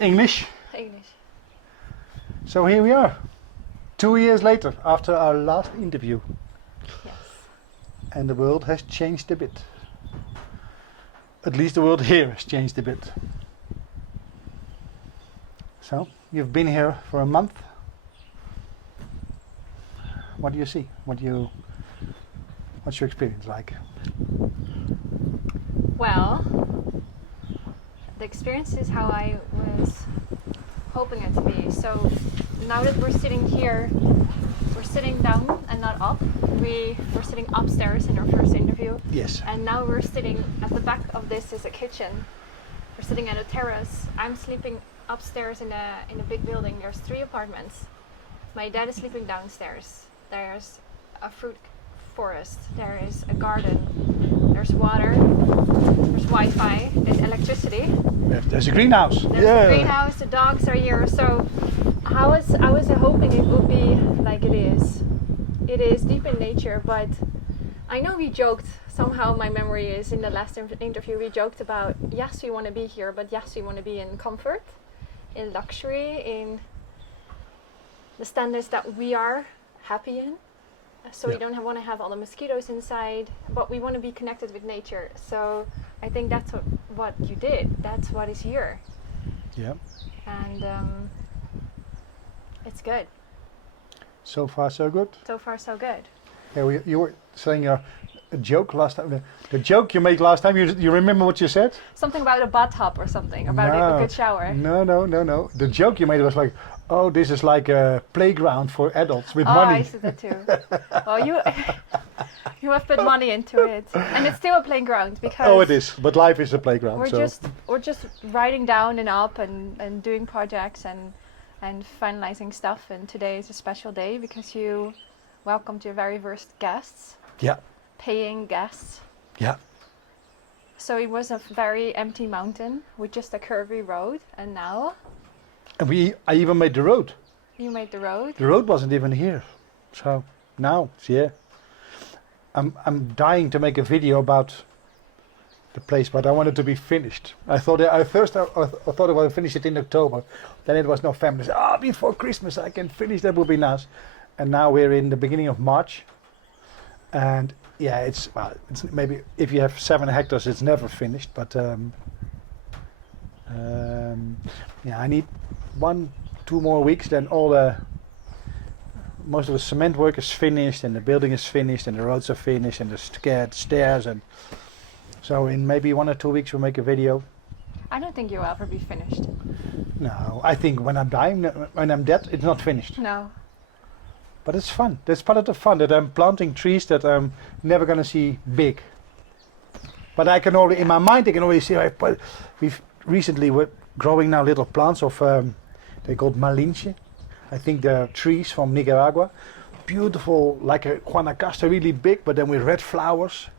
English. English. So here we are, 2 years later, after our last interview. Yes. And the world has changed a bit. At least the world here has changed a bit. So, you've been here for a month. What do you see? What's your experience like? Well, the experience is how I was hoping it to be. So now that we're sitting here, we're sitting down and not up. We were sitting upstairs in our first interview. Yes. And now we're sitting at the back of this is a kitchen. We're sitting at a terrace. I'm sleeping upstairs in a big building. There's 3 apartments. My dad is sleeping downstairs. There's a fruit forest. There is a garden. There's water. There's Wi-Fi. There's electricity. There's a greenhouse. There's a greenhouse. The dogs are here. So I was hoping it would be like it is. It is deep in nature, but I know we joked. Somehow my memory is in the last interview we joked about yes we want to be here, but yes we want to be in comfort, in luxury, in the standards that we are happy in. So we don't want to have all the mosquitoes inside, but we want to be connected with nature. So I think that's what you did. That's what is here. Yeah. And it's good. So far, so good. So far, so good. Yeah, you were saying a joke last time. The joke you made last time. You remember what you said? Something about a bathtub or something about a good shower. No. The joke you made was like, "Oh, this is like a playground for adults with money." I said that too. Oh, you have put money into it, and it's still a playground because. Oh, it is. But life is a playground. We're just riding down and up and doing projects and finalizing stuff. And today is a special day because you welcomed your very first guests. Yeah. Paying guests. Yeah. So it was a very empty mountain with just a curvy road, and now. And I even made the road. You made the road. The road wasn't even here, so now it's here. I'm dying to make a video about the place, but I want it to be finished. I thought I would finish it in October. Then it was November. Before Christmas I can finish. That would be nice. And now we're in the beginning of March, and yeah, it's maybe if you have 7 hectares, it's never finished. But I need 1-2 more weeks. Then most of the cement work is finished, and the building is finished, and the roads are finished, and the stairs, and so in maybe 1 or 2 weeks we'll make a video. I don't think you'll ever be finished. No, I think when I'm dying, when I'm dead, it's not finished. No. But it's fun. That's part of the fun, that I'm planting trees that I'm never gonna see big. But I can already, in my mind, I can already see. We're growing now little plants of, they're called malinche. I think they're trees from Nicaragua. Beautiful, like a Guanacaste, really big, but then with red flowers.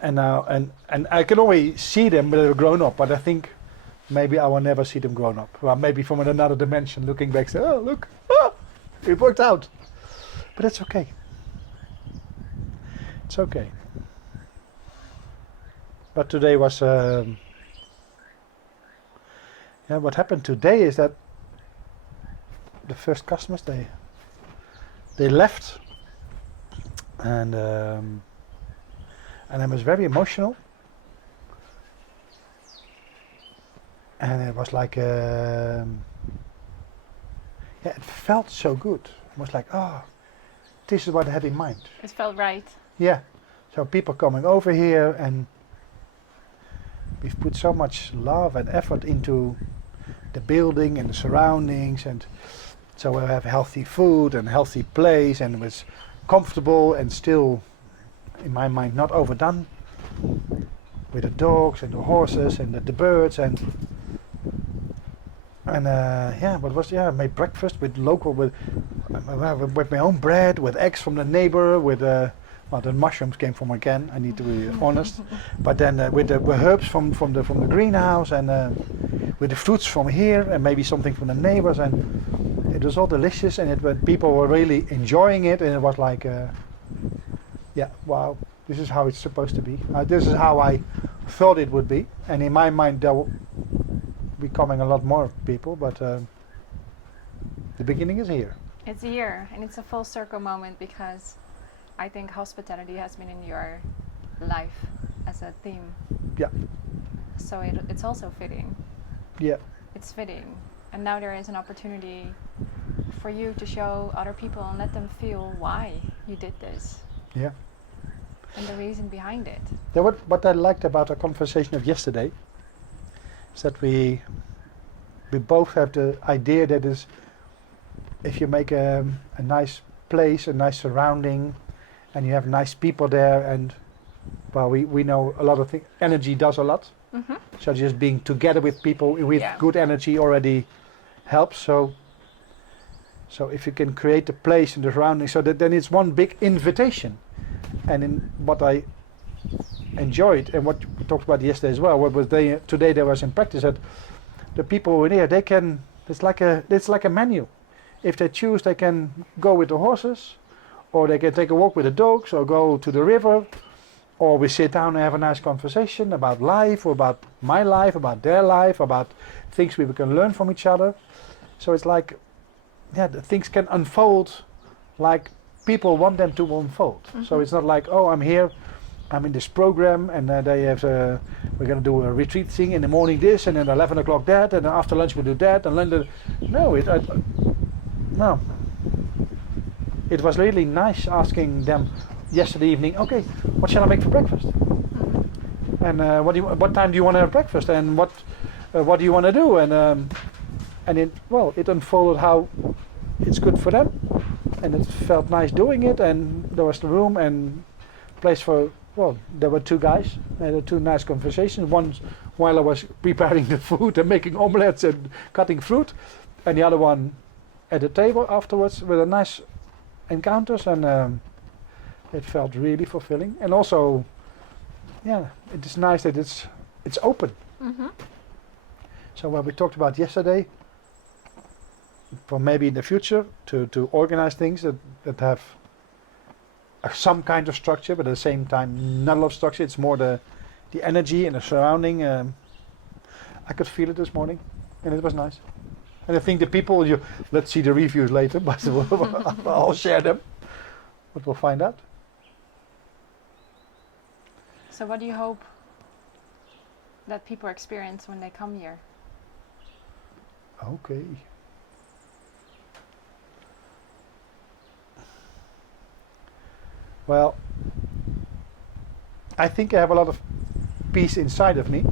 And I can already see them, but they're grown up. But I think maybe I will never see them grown up. Well, maybe from another dimension, looking back, say, "Oh, look, it worked out." But that's okay. It's okay. But today was, what happened today is that the first customers, they left, and I was very emotional, and it was like, it felt so good. It was like, this is what I had in mind. It felt right. Yeah, so people coming over here, and we've put so much love and effort into the building and the surroundings, and so we have healthy food and healthy place, and it was comfortable and still, in my mind, not overdone, with the dogs and the horses and the birds and I made breakfast with my own bread, with eggs from the neighbor, with the mushrooms came from again, I need to be honest, but then with the herbs from the greenhouse, and with the fruits from here, and maybe something from the neighbors, and it was all delicious, and people were really enjoying it, and it was like, wow, this is how it's supposed to be. This is how I thought it would be, and in my mind becoming a lot more people, but the beginning is here. It's a year, and it's a full circle moment because I think hospitality has been in your life as a theme. Yeah. So it's also fitting. Yeah. It's fitting. And now there is an opportunity for you to show other people and let them feel why you did this. Yeah. And the reason behind it. What I liked about our conversation of yesterday is that we both have the idea that is, if you make a nice place, a nice surrounding, and you have nice people there, and well, we know a lot of things. Energy does a lot. Mm-hmm. So just being together with people with good energy already helps. So if you can create a place in the surroundings, so that then it's one big invitation. And in what I enjoyed and what we talked about yesterday as well, what was today there was in practice, that the people who are there, they can, it's like a menu. If they choose, they can go with the horses, or they can take a walk with the dogs, or go to the river, or we sit down and have a nice conversation about life, or about my life, about their life, about things we can learn from each other. So it's like, the things can unfold like people want them to unfold. Mm-hmm. So it's not like, oh, I'm here, I'm in this program, and they have we're going to do a retreat thing in the morning this, and then 11 o'clock that, and then after lunch we do that, and then no. It was really nice asking them yesterday evening, okay, what shall I make for breakfast? And what time do you want to have breakfast? And what do you want to do? And it unfolded how it's good for them, and it felt nice doing it. And there was the room and place for, there were two guys. They had two nice conversations. One while I was preparing the food and making omelets and cutting fruit, and the other one at the table afterwards with a nice encounters, and it felt really fulfilling. And also, it is nice that it's open. Mm-hmm. So what we talked about yesterday, for maybe in the future to organize things that have some kind of structure, but at the same time not a lot of structure. It's more the energy and the surrounding. I could feel it this morning, and it was nice. And I think the people, let's see the reviews later, but I'll share them. But we'll find out. So what do you hope that people experience when they come here? Okay. Well, I think I have a lot of peace inside of me.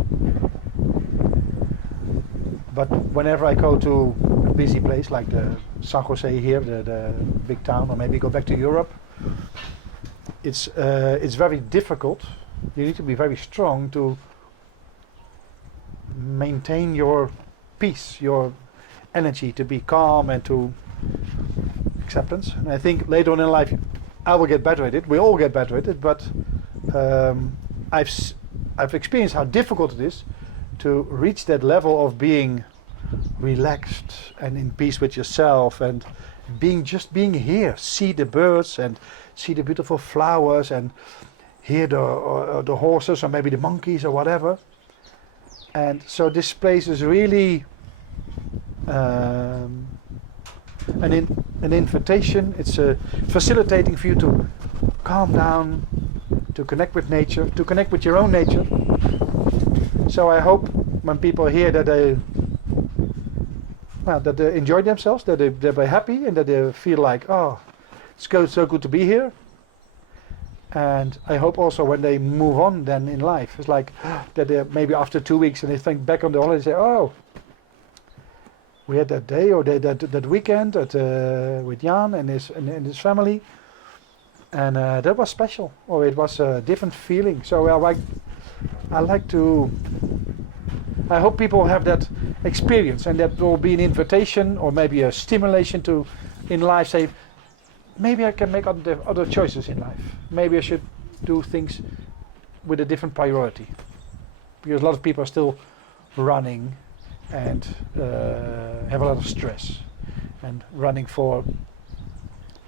But whenever I go to a busy place like the San Jose here, the big town, or maybe go back to Europe, it's very difficult. You need to be very strong to maintain your peace, your energy, to be calm and to acceptance. And I think later on in life I will get better at it. We all get better at it, but I've experienced how difficult it is to reach that level of being relaxed and in peace with yourself, and just being here, see the birds and see the beautiful flowers and hear the horses or maybe the monkeys or whatever. And so this place is really an invitation. It's facilitating for you to calm down, to connect with nature, to connect with your own nature. So I hope when people hear that they enjoy themselves, that they're happy, and that they feel like, oh, it's so good to be here. And I hope also when they move on then in life, it's like that they maybe after 2 weeks and they think back on the holiday and say, oh, we had that day or that weekend with Jan and his family, and that was special, or it was a different feeling. So I hope people have that experience, and that will be an invitation or maybe a stimulation to in life say, maybe I can make other choices in life. Maybe I should do things with a different priority, because a lot of people are still running and have a lot of stress and running for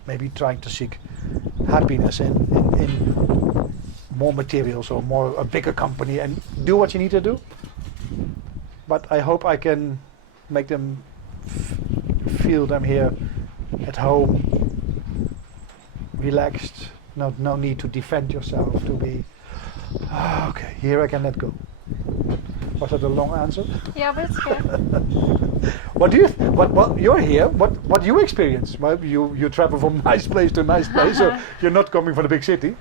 maybe trying to seek happiness in more materials or a bigger company, and do what you need to do. but I hope I can make them feel them here at home, relaxed. No need to defend yourself. To be okay. Here I can let go. Was that a long answer? Yeah, but it's good. What do you? What you're here? What you experience? Well, you travel from nice place to nice place, so you're not coming from the big city.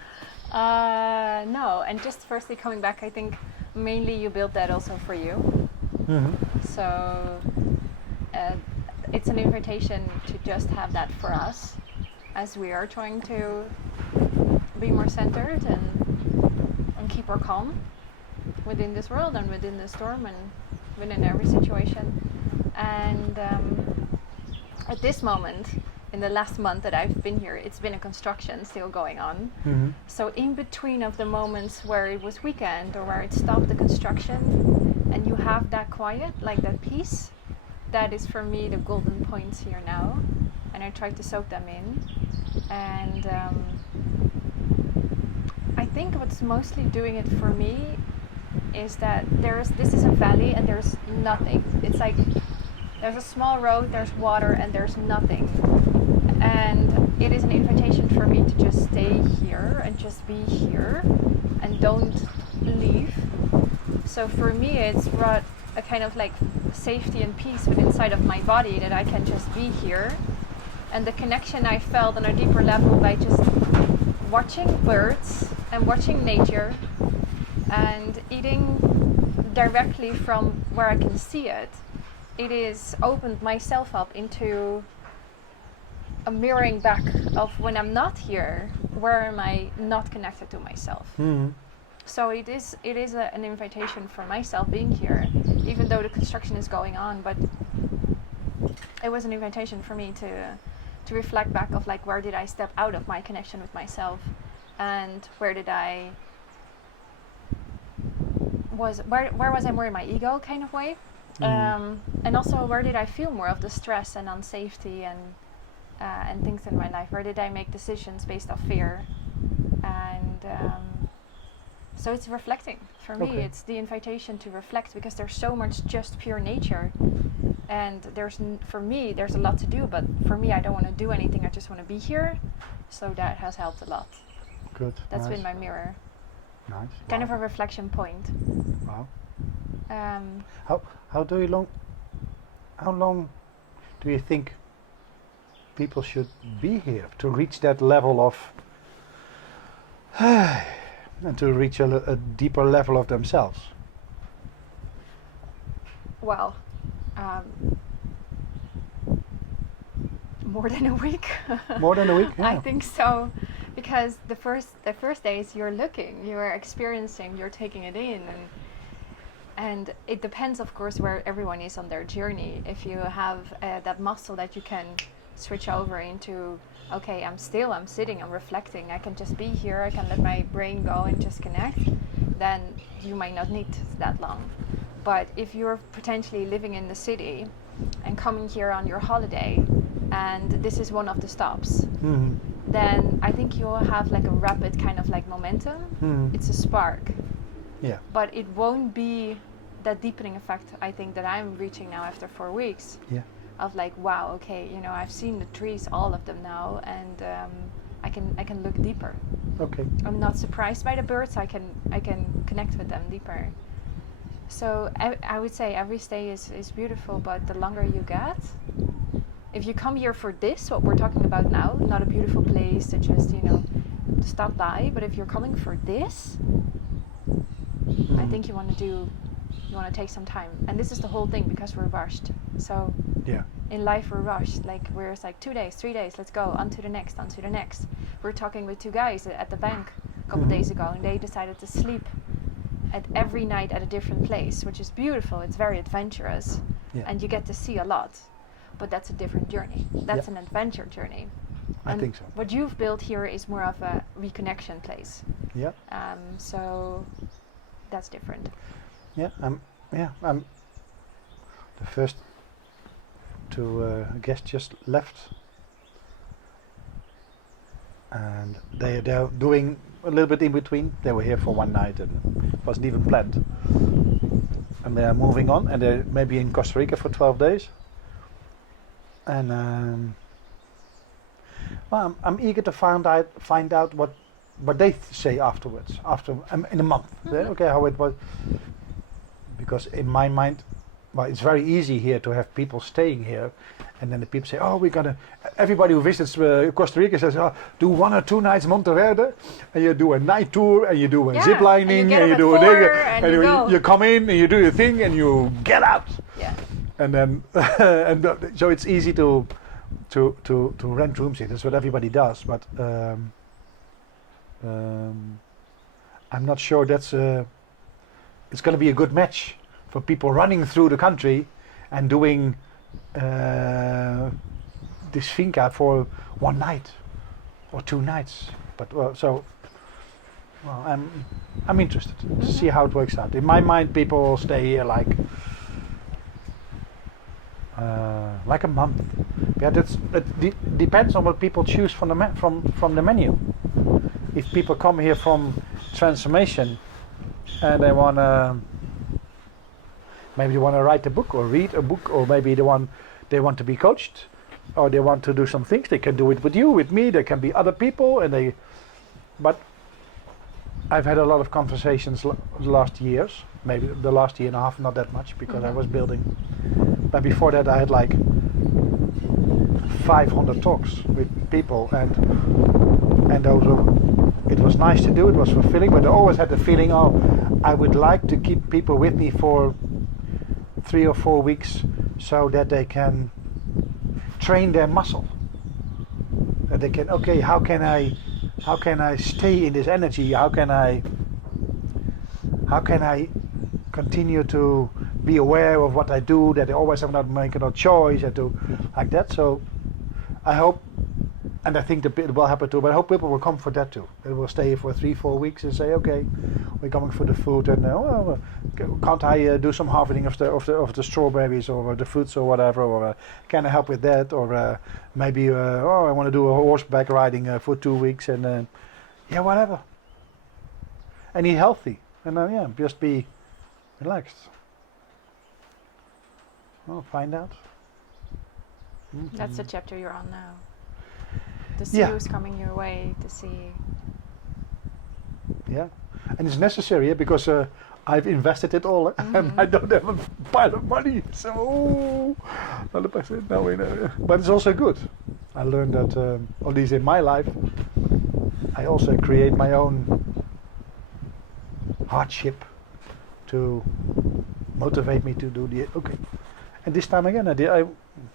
No, and just firstly coming back, I think mainly you built that also for you. Mm-hmm. So it's an invitation to just have that for us, as we are trying to be more centered and keep our calm within this world and within the storm and within every situation. And at this moment, in the last month that I've been here, it's been a construction still going on. Mm-hmm. So in between of the moments where it was weekend or where it stopped the construction and you have that quiet, like that peace, that is for me the golden points here now. And I try to soak them in. And I think what's mostly doing it for me is that this is a valley and there's nothing. It's like there's a small road, there's water, and there's nothing. And it is an invitation for me to just stay here and just be here and don't leave. So for me, it's brought a kind of like safety and peace within inside of my body that I can just be here. And the connection I felt on a deeper level by just watching birds and watching nature and eating directly from where I can see it, it is opened myself up into a mirroring back of when I'm not here, where am I not connected to myself? Mm-hmm. So it is an invitation for myself being here, even though the construction is going on, but it was an invitation for me to reflect back of like, where did I step out of my connection with myself, and where was I more in my ego kind of way, and also where did I feel more of the stress and unsafety and things in my life? Where did I make decisions based off fear? And so it's reflecting. For me, it's the invitation to reflect, because there's so much just pure nature, and for me there's a lot to do, but for me I don't want to do anything, I just want to be here. So that has helped a lot. Good. That's Nice. been my mirror. Nice. Kind Wow. of a reflection point. Wow. Um, How long do you think people should be here to reach that level of and to reach a deeper level of themselves? well, more than a week. More than a week? Yeah. I think so, because the first days you're experiencing, you're taking it in, and it depends, of course, where everyone is on their journey. If you have that muscle that you can switch over into, okay, I'm sitting, I'm reflecting, I can just be here, I can let my brain go and just connect, then you might not need that long. But if you're potentially living in the city and coming here on your holiday, and this is one of the stops, Mm-hmm. then I think you'll have like a rapid kind of like momentum. Mm-hmm. It's a spark, Yeah. but it won't be that deepening effect, I think, that I'm reaching now after 4 weeks. Yeah. Of like, wow, okay, I've seen the trees, all of them now, and I can look deeper. Okay. I'm not surprised by the birds. I can connect with them deeper. So I would say every stay is beautiful, but the longer you get, if you come here for this, what we're talking about now, not a beautiful place to just to stop by, but if you're coming for this, I think you want to take some time. And this is the whole thing, because we're rushed. So Yeah. in life we're rushed, like it's like 2 days, 3 days, let's go on to the next. We're talking with 2 guys at the bank a couple days ago, and they decided to sleep at every night at a different place, which is beautiful. It's very adventurous, and you get to see a lot, but that's a different journey. That's an adventure journey. I think so. What you've built here is more of a reconnection place. Yeah. So that's different. Yeah. I'm the first two guests just left, and they're doing a little bit in between. They were here for one night and it wasn't even planned. and they are moving on, and they're maybe in Costa Rica for 12 days. And well, I'm eager to find out what they say afterwards. After in a month, okay, how it was. Because in my mind, well, it's very easy here to have people staying here, and then the people say, "Oh, we're gonna." Everybody who visits Costa Rica says, "Oh, do 1 or 2 nights Monteverde, and you do a night tour, and you do a zip lining, and you do a thing, and you come in and you do your thing, and you get out." Yeah. And then, so it's easy to rent rooms here. That's what everybody does, but I'm not sure that's. It's going to be a good match for people running through the country and doing this finca for 1 night or 2 nights. But I'm interested to see how it works out. In my mind, people will stay here like a month. Yeah, it depends on what people choose from the menu. If people come here from Transformation and they maybe they want to write a book or read a book, or maybe they want to be coached, or they want to do some things, they can do it with you, with me. There can be other people, but I've had a lot of conversations last years, maybe the last year and a half, not that much, because I was building. But before that, I had like 500 talks with people, and those were. It was nice to do. It was fulfilling, but I always had the feeling, I would like to keep people with me for 3 or 4 weeks, so that they can train their muscle. That they can, okay, how can I stay in this energy? How can I continue to be aware of what I do? That I always have not making a choice, and to like that. So I hope. And I think it will happen too, but I hope people will come for that too. They will stay for 3-4 weeks and say, okay, we're coming for the food, and can't I do some harvesting of the strawberries or the fruits or whatever, or can I help with that, or maybe I want to do a horseback riding for 2 weeks, and whatever. And eat healthy, and just be relaxed. I'll find out. Mm-hmm. That's the chapter you're on now. To see who's coming your way, to see. Yeah, and it's necessary, because I've invested it all, and I don't have a pile of money, so 100% no. But it's also good. I learned that, at least in my life, I also create my own hardship to motivate me to do okay. And this time again, I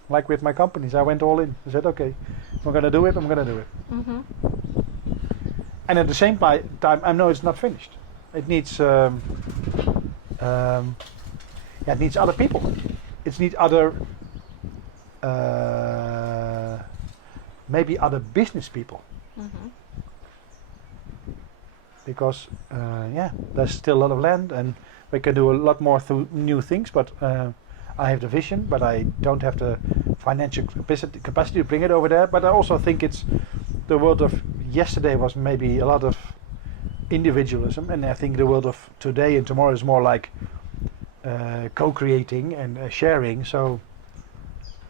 like with my companies, I went all in. I said, okay, I'm going to do it. Mm-hmm. And at the same time, I know it's not finished. It needs, it needs other people. It needs other, maybe other business people. Mm-hmm. Because, there's still a lot of land, and we can do a lot more new things, but I have the vision, but I don't have the financial capacity to bring it over there. But I also think it's the world of yesterday was maybe a lot of individualism, and I think the world of today and tomorrow is more like co-creating and sharing. So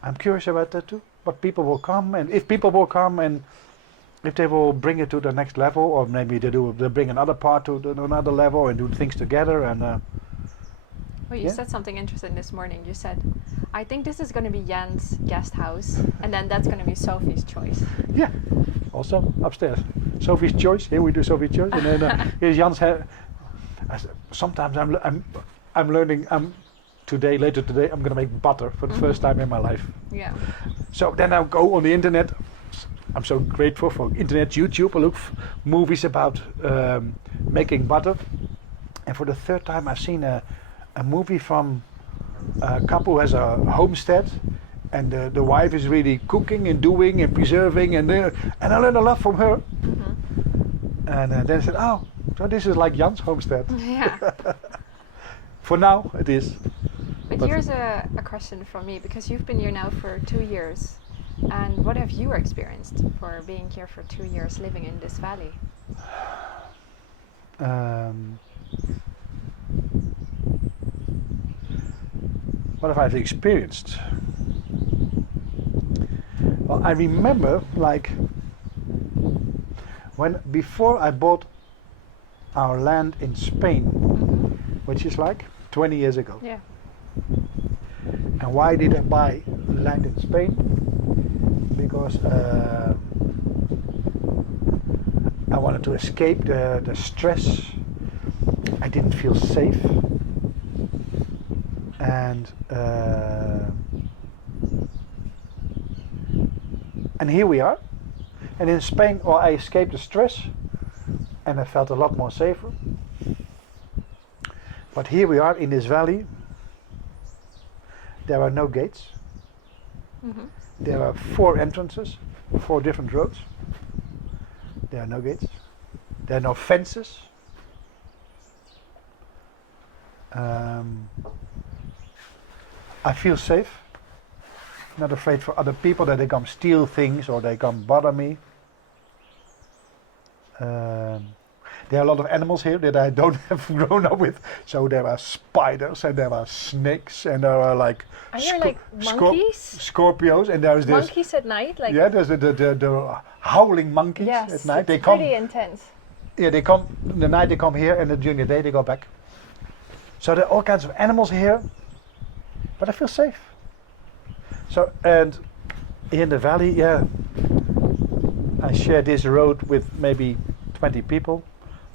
I'm curious about that too. But people will come, and if people will come, and if they will bring it to the next level, or maybe they bring another part to another level and do things together. And well, you said something interesting this morning. You said, I think this is going to be Jan's guest house, and then that's going to be Sophie's choice. Yeah, also upstairs. Sophie's choice. Here we do Sophie's choice, and then here's Jan's. Sometimes I'm learning. Later today, I'm going to make butter for the first time in my life. Yeah. So then I'll go on the internet. I'm so grateful for internet, YouTube. I look movies about making butter, and for the third time, I've seen a movie from a couple who has a homestead, and the wife is really cooking and doing and preserving, and I learned a lot from her. Mm-hmm. And then I said, oh, so this is like Jan's homestead. Yeah. For now, it is. But here's a question from me, because you've been here now for 2 years. And what have you experienced for being here for 2 years, living in this valley? What have I experienced? Well, I remember like before I bought our land in Spain, which is like 20 years ago. Yeah. And why did I buy land in Spain? Because I wanted to escape the stress. I didn't feel safe. And here we are. And in Spain, I escaped the stress and I felt a lot more safer. But here we are in this valley. There are no gates. There are 4 entrances, 4 different roads. There are no gates. There are no fences. I feel safe. Not afraid for other people that they come steal things or they come bother me. There are a lot of animals here that I don't have grown up with. So there are spiders and there are snakes and there are like Are there like monkeys? Scorpios, and there's this Monkeys at night, like there's the howling monkeys yes, at night. They it's come. pretty intense. Yeah, they come. The night they come here, and during the day they go back. So there are all kinds of animals here, but I feel safe. So and in the valley, I share this road with maybe 20 people,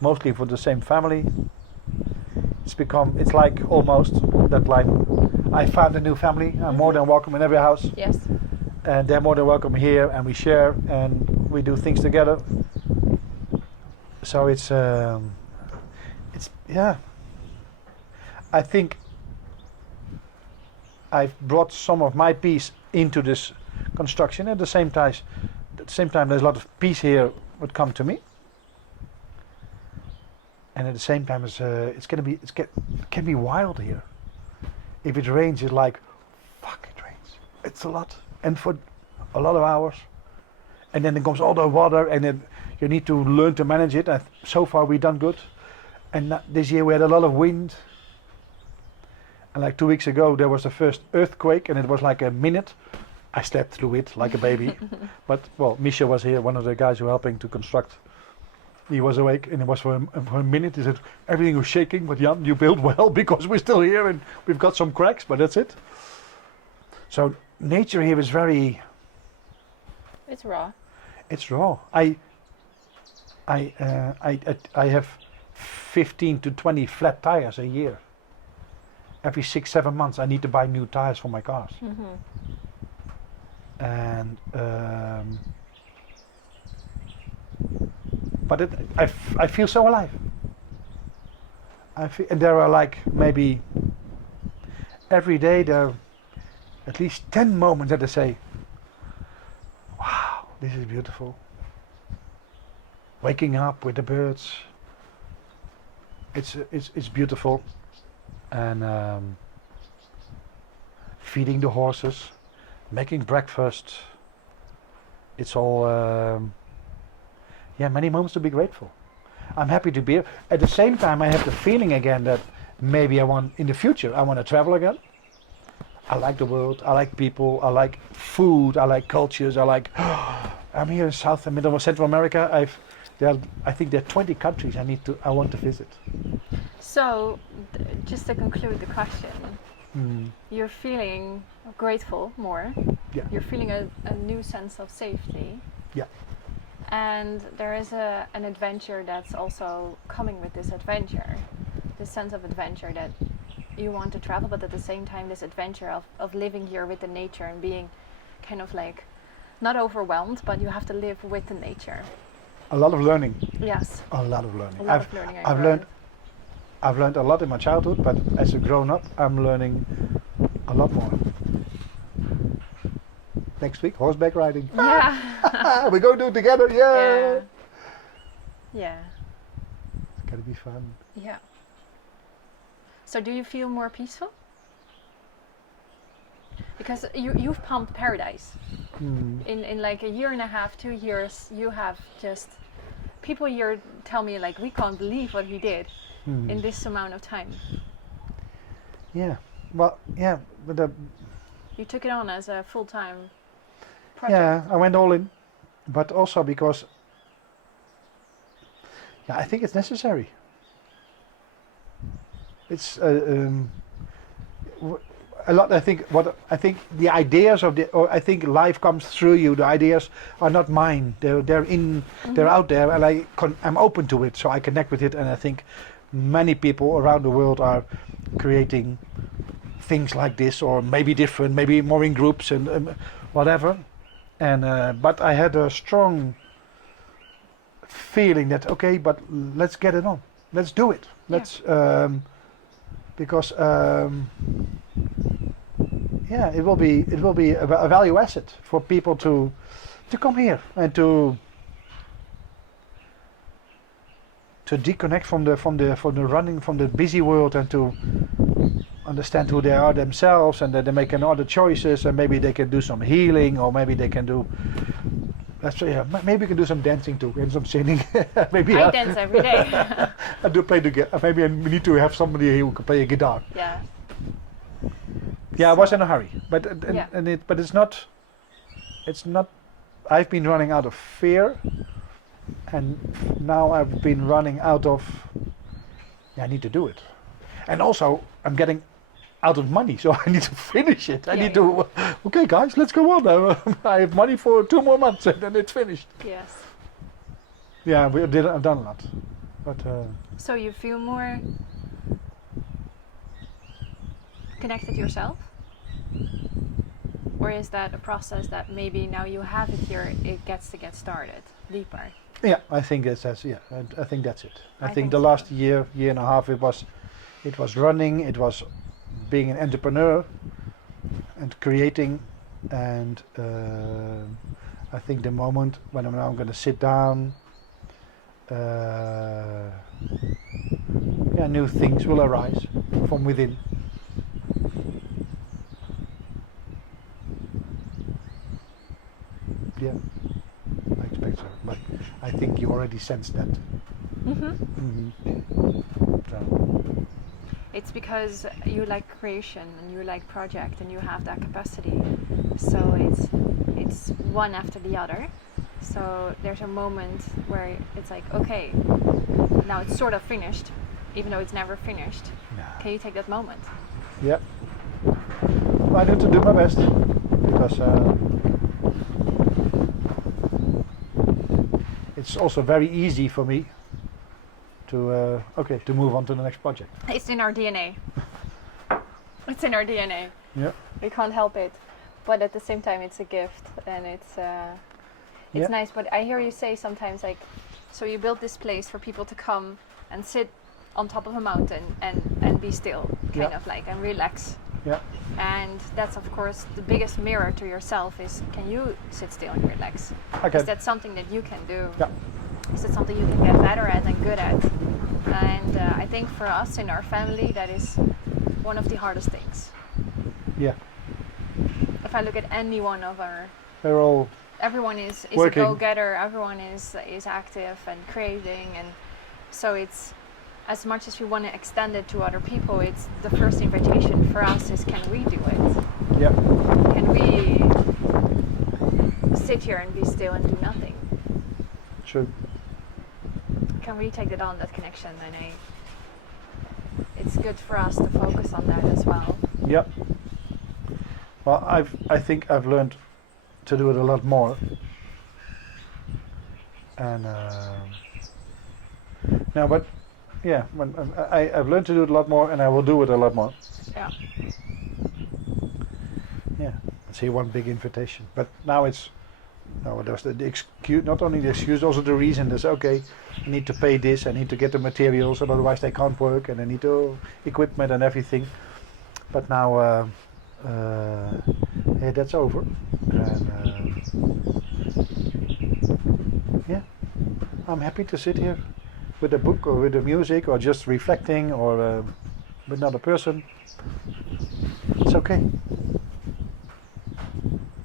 mostly for the same family. It's like almost that line. I found a new family. I'm more than welcome in every house. Yes. And they're more than welcome here, and we share and we do things together. So it's I think I've brought some of my peace into this construction. At the same time, there's a lot of peace here would come to me. And at the same time, it can be wild here. If it rains, it's like, fuck, it rains. It's a lot, and for a lot of hours. And then it comes all the water, and then you need to learn to manage it. And so far, we've done good. And this year we had a lot of wind. And like 2 weeks ago, there was the first earthquake, and it was like a minute. I slept through it like a baby. But Misha was here, one of the guys who were helping to construct. He was awake, and it was for a minute. He said everything was shaking, but Jan, you built well because we're still here and we've got some cracks, but that's it. So nature here is very. It's raw. It's raw. I have 15 to 20 flat tires a year. Every 6-7 months, I need to buy new tires for my cars. And but I feel so alive. And there are like maybe every day there are at least 10 moments that I say, wow, this is beautiful. Waking up with the birds, it's beautiful. And feeding the horses, making breakfast. It's all many moments to be grateful. I'm happy to be here. At the same time, I have the feeling again that maybe in the future I want to travel again. I like the world, I like people, I like food, I like cultures, I'm here in South and Middle of Central America. I think there are 20 countries I want to visit. So, just to conclude the question, you're feeling grateful more. Yeah. You're feeling a new sense of safety. Yeah. And there is an adventure that's also coming with this adventure. This sense of adventure that you want to travel, but at the same time this adventure of living here with the nature and being kind of like not overwhelmed, but you have to live with the nature. A lot of learning. Yes. A lot of learning. A lot of learning. I've learned a lot in my childhood, but as a grown up, I'm learning a lot more. Next week, horseback riding. Yeah. We're going to do it together. Yeah. Yeah. It's gonna be fun. Yeah. So do you feel more peaceful? Because you've pumped paradise. In like a year and a half, 2 years, you have just people here tell me like we can't believe what he did in this amount of time. Yeah. well, yeah, but You took it on as a full-time project. yeah, I went all in, but also because I think it's necessary. It's a lot. I think the ideas or I think life comes through you. The ideas are not mine. They're out there, and I'm open to it, so I connect with it. And I think many people around the world are creating things like this, or maybe different, maybe more in groups and whatever. And but I had a strong feeling that okay, but let's get it on. Let's do it. Let's because it will be a value asset for people to come here and to disconnect from the running, from the busy world, and to understand who they are themselves, and that they make other choices, and maybe they can do some healing, or maybe they can do maybe we can do some dancing too and some singing. Maybe I dance every day. I do play the guitar. Maybe we need to have somebody who can play a guitar. Yeah. Yeah, I was in a hurry, but but it's not. I've been running out of fear, and now I've been running out of. I need to do it, and also I'm getting out of money, so I need to finish it. I need to. Okay, guys, let's go on. I have money for 2 more months, and then it's finished. Yes. Yeah, I've done a lot, but. So you feel more connected yourself? Or is that a process that maybe now you have it here, it gets to get started deeper? Yeah, I think that's I think that's it. I think the so. last year and a half, it was running, it was being an entrepreneur and creating, and I think the moment when I'm now going to sit down, new things will arise from within. Yeah, I expect so. But I think you already sensed that. So. It's because you like creation and you like project and you have that capacity. So it's one after the other. So there's a moment where it's like, okay, now it's sort of finished, even though it's never finished. Nah. Can you take that moment? Yeah. I need to do my best because it's also very easy for me to move on to the next project. It's in our DNA. It's in our DNA. Yeah. We can't help it, but at the same time, it's a gift, and it's nice. But I hear you say sometimes, like, so you built this place for people to come and sit on top of a mountain and be still, kind of like, and relax. Yeah. And that's of course the biggest mirror to yourself is, can you sit still and relax? Okay. Is that something that you can do? Yeah. Is it something you can get better at and good at? And I think for us in our family, that is one of the hardest things. Yeah. If I look at any one of our, They're all everyone is working. a go-getter, everyone is active and creating, and so it's, as much as we want to extend it to other people, it's the first invitation for us is, can we do it? Yeah. Can we sit here and be still and do nothing? True. Can we take that on, that connection? And it's good for us to focus on that as well. Yeah. Well, I think I've learned to do it a lot more, and now, but yeah, when I've learned to do it a lot more, and I will do it a lot more. Yeah. Yeah, it's here one big invitation. But now it's there's the excuse, not only the excuse, also the reason. There's okay, I need to pay this, I need to get the materials, and otherwise they can't work, and I need to equipment and everything. But now, that's over, and yeah, I'm happy to sit here with a book or with the music or just reflecting or with another person. It's okay.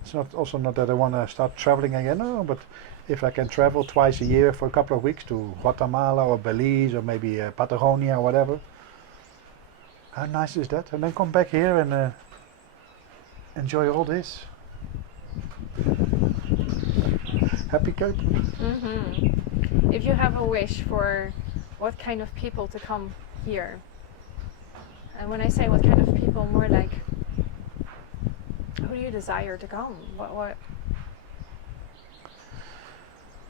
It's not that I want to start traveling again, no, but if I can travel twice a year for a couple of weeks to Guatemala or Belize or maybe Patagonia or whatever, How nice is that? And then come back here and enjoy all this. Happy Cape. If you have a wish for what kind of people to come here, and when I say what kind of people, more like who do you desire to come? What?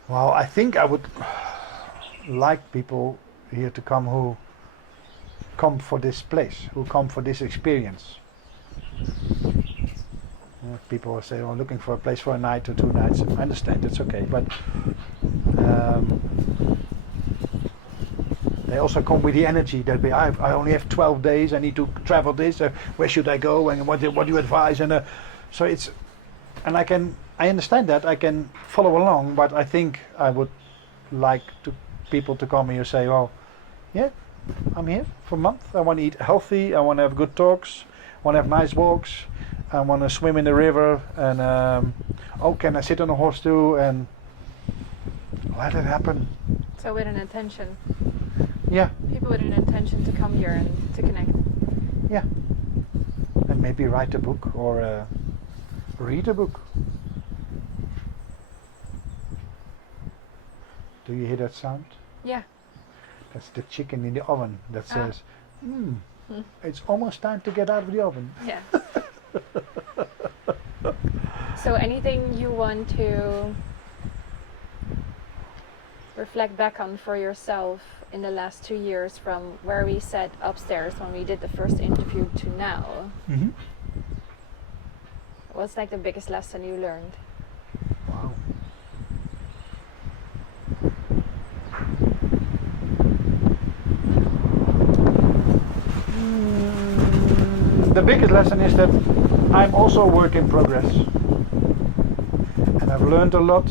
Well, I think I would like people here to come who come for this place, who come for this experience. People will say, "Oh, looking for a place for a night or 2 nights." I understand, that's okay, but they also come with the energy that I only have 12 days. I need to travel this. Where should I go? And what do you advise? And so it's, and I understand that, I can follow along, but I think I would like people to come here and say, "Oh, yeah, I'm here for a month. I want to eat healthy. I want to have good talks. I want to have nice walks. I want to swim in the river. And oh, can I sit on a horse too?" And let it happen. So with an intention. Yeah. People with an intention to come here and to connect. Yeah. And maybe write a book or read a book. Do you hear that sound? Yeah. That's the chicken in the oven that says, it's almost time to get out of the oven. Yeah. So anything you want to reflect back on for yourself in the last 2 years, from where we sat upstairs when we did the first interview to now? What's like the biggest lesson you learned? Wow. The biggest lesson is that I'm also a work in progress. And I've learned a lot.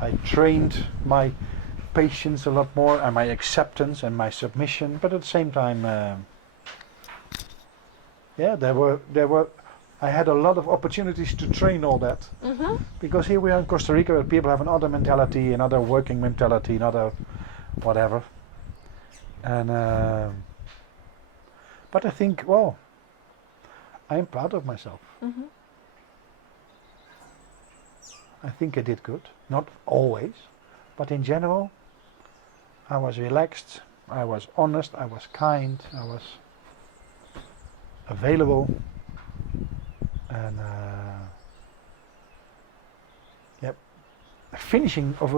I trained my patience a lot more, and my acceptance and my submission, but at the same time, I had a lot of opportunities to train all that. Because here we are in Costa Rica, where people have another mentality, another working mentality, another whatever. And but I think, well, I'm proud of myself. I think I did good. Not always, but in general, I was relaxed, I was honest, I was kind, I was available, and finishing of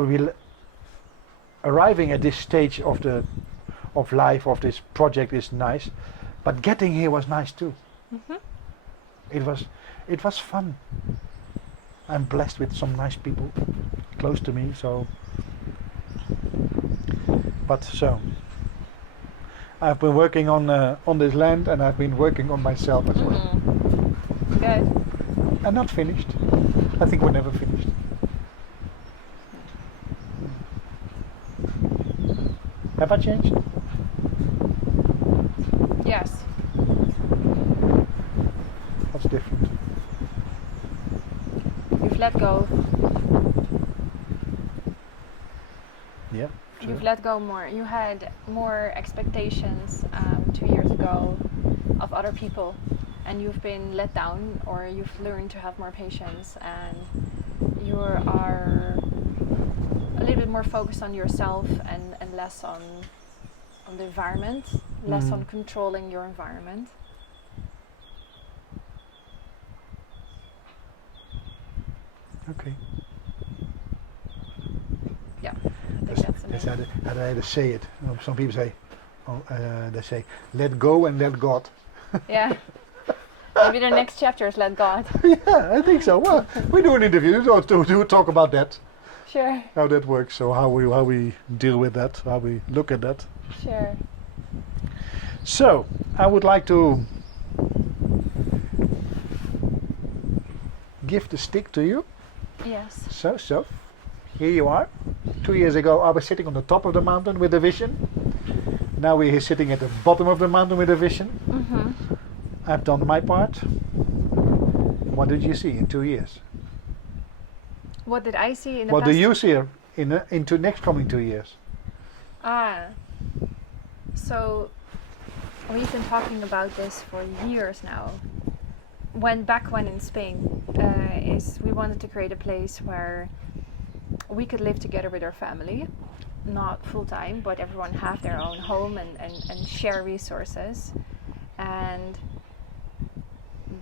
arriving at this stage of life, of this project, is nice, but getting here was nice too. It was fun. I'm blessed with some nice people close to me, so I've been working on this land, and I've been working on myself as well. Good. And not finished. I think we're never finished. Have I changed? Yes. What's different? You've let go. Yeah. True. You've let go more. You had more expectations 2 years ago of other people, and you've been let down, or you've learned to have more patience, and you are a little bit more focused on yourself and less on the environment, less on controlling your environment. Okay. Yeah, I think that's That's amazing. how they say it. Some people say, they say, let go and let God. Yeah. Maybe the next chapter is let God. Yeah, I think so. Well, we do an interview to talk about that, Sure. how that works, so how we deal with that, how we look at that. Sure. So, I would like to give the stick to you. Yes. So, here you are. 2 years ago, I was sitting on the top of the mountain with a vision. Now we're sitting at the bottom of the mountain with a vision. I've done my part. What did you see in 2 years? What did I see in the What past? do you see into next coming 2 years? So we've been talking about this for years now. Back when in Spain, is we wanted to create a place where we could live together with our family, not full time, but everyone have their own home and share resources. And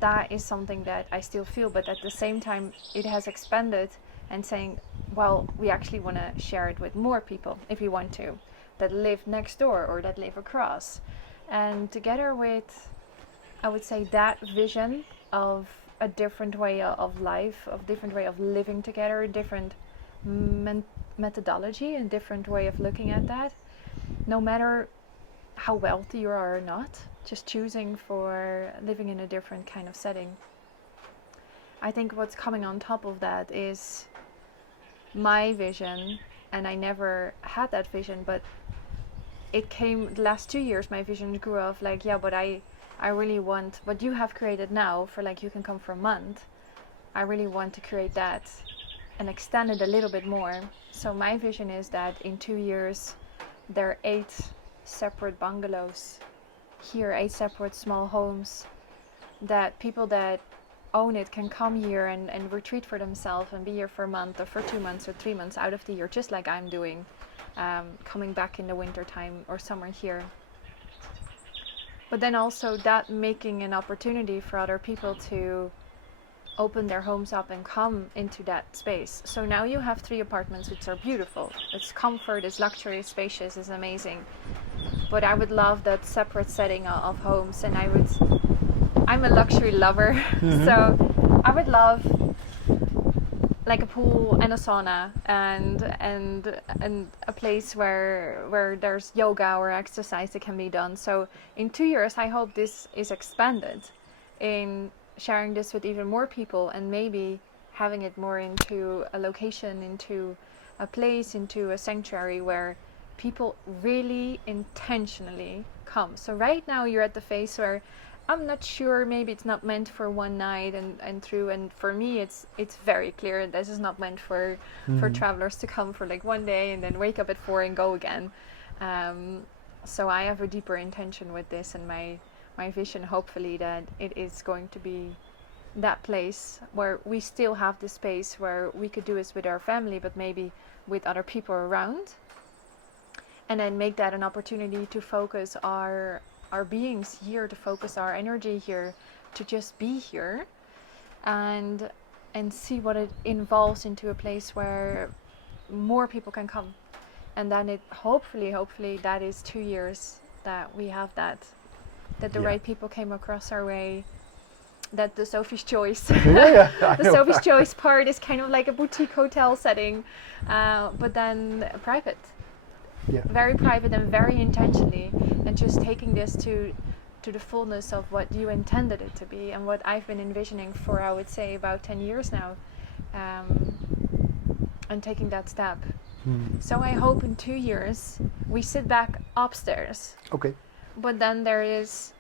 that is something that I still feel, but at the same time it has expanded and saying, well, we actually want to share it with more people if we want to, that live next door or that live across. And together with, I would say, that vision of a different way of life, of different way of living together, different methodology and different way of looking at that, no matter how wealthy you are or not, just choosing for living in a different kind of setting. I think what's coming on top of that is my vision, and I never had that vision, but it came the last 2 years. My vision grew of like, yeah, but I really want what you have created now for like you can come for a month. I really want to create that and extend it a little bit more. So my vision is that in 2 years there are 8 separate bungalows here, 8 separate small homes, that people that own it can come here and retreat for themselves and be here for a month or for 2 months or 3 months out of the year, just like I'm doing, coming back in the winter time or summer here. But then also that making an opportunity for other people to open their homes up and come into that space. So now you have 3 apartments which are beautiful. It's comfort, it's luxury, it's spacious, it's amazing. But I would love that separate setting of homes, and I'm a luxury lover. Mm-hmm. So I would love like a pool and a sauna and a place where there's yoga or exercise that can be done. So in 2 years I hope this is expanded in sharing this with even more people, and maybe having it more into a location, into a place, into a sanctuary where people really intentionally come. So right now you're at the phase where I'm not sure, maybe it's not meant for one night and through, and for me it's very clear this is not meant for travelers to come for like one day and then wake up at 4 and go again. So I have a deeper intention with this, and my vision, hopefully, that it is going to be that place where we still have the space where we could do this with our family, but maybe with other people around, and then make that an opportunity to focus our beings here, to focus our energy here, to just be here and see what it involves into a place where more people can come. And then it hopefully that is 2 years that we have that the right people came across our way, that the Sophie's Choice the Sophie's Choice part is kind of like a boutique hotel setting, but then private. Yeah. Very private and very intentionally, and just taking this to the fullness of what you intended it to be, and what I've been envisioning for, I would say, about 10 years now, and taking that step. So I hope in 2 years we sit back upstairs. Okay. But then there is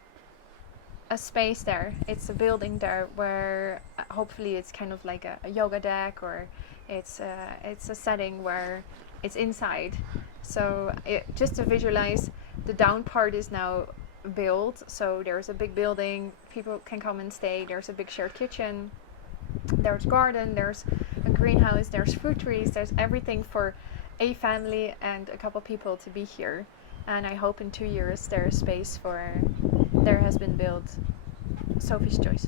a space there. It's a building there where hopefully it's kind of like a yoga deck, or it's a setting where it's inside. So just to visualize, the down part is now built. So there's a big building, people can come and stay. There's a big shared kitchen. There's garden, there's a greenhouse, there's fruit trees, there's everything for a family and a couple people to be here. And I hope in 2 years there's space for, there has been built Sophie's Choice.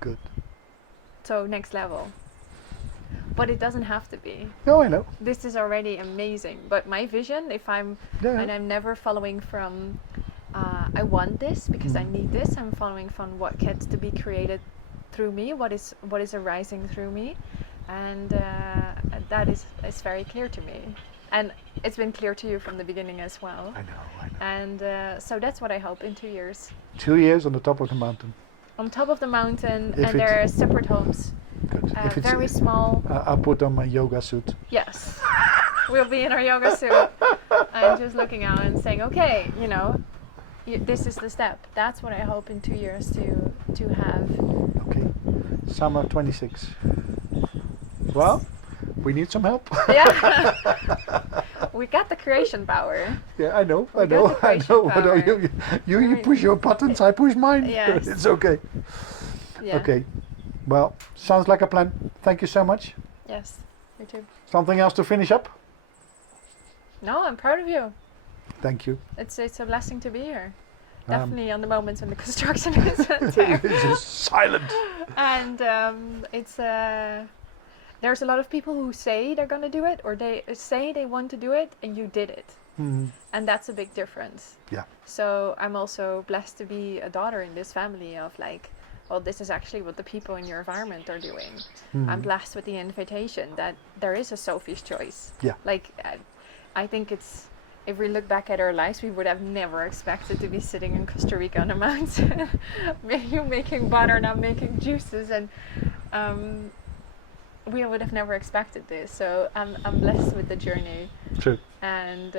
Good. So next level. But it doesn't have to be. No, I know. This is already amazing. But my vision, if I'm, and I'm never following from, I want this because I need this. I'm following from what gets to be created through me, what is arising through me, and that is very clear to me, and it's been clear to you from the beginning as well. I know. And so that's what I hope in 2 years. 2 years on the top of the mountain. On top of the mountain, and there are separate homes. Good. Very small. I'll put on my yoga suit. Yes, we'll be in our yoga suit and just looking out and saying, okay, this is the step. That's what I hope in 2 years to have. Okay. Summer 26. Well, we need some help. Yeah. We got the creation power. Yeah, I know, We I got know, the I creation know. But power. you push your buttons, I push mine. Yes. It's okay. Yeah. Okay. Well, sounds like a plan. Thank you so much. Yes. Me too. Something else to finish up? No, I'm proud of you. Thank you. It's a blessing to be here. Um, Definitely on the moments when the construction isn't there. It's just silent. And it's there's a lot of people who say they're gonna do it, or they say they want to do it, and you did it, Mhm. and that's a big difference. Yeah. So I'm also blessed to be a daughter in this family of like, well, this is actually what the people in your environment are doing. Mhm. I'm blessed with the invitation that there is a Sophie's choice. Yeah. Like, I think it's, if we look back at our lives, we would have never expected to be sitting in Costa Rica on a mountain, you making butter and I'm making juices, and we would have never expected this. So I'm blessed with the journey, True. and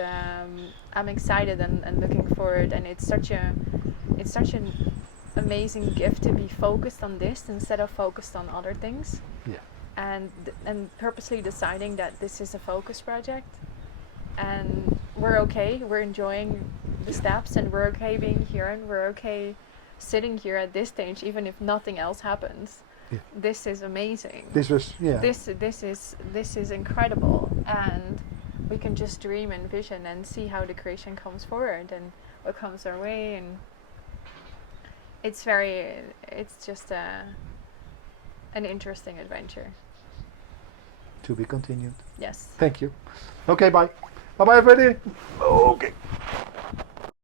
I'm excited and looking forward. And it's such an amazing gift to be focused on this instead of focused on other things. Yeah. And purposely deciding that this is a focus project, and we're okay, we're enjoying the steps, and we're okay being here, and we're okay sitting here at this stage even if nothing else happens. Yeah. This is amazing. This was, yeah. This is incredible, and we can just dream and vision and see how the creation comes forward and what comes our way. And it's just an interesting adventure. To be continued. Yes. Thank you. Okay, bye. Bye-bye, everybody. Okay.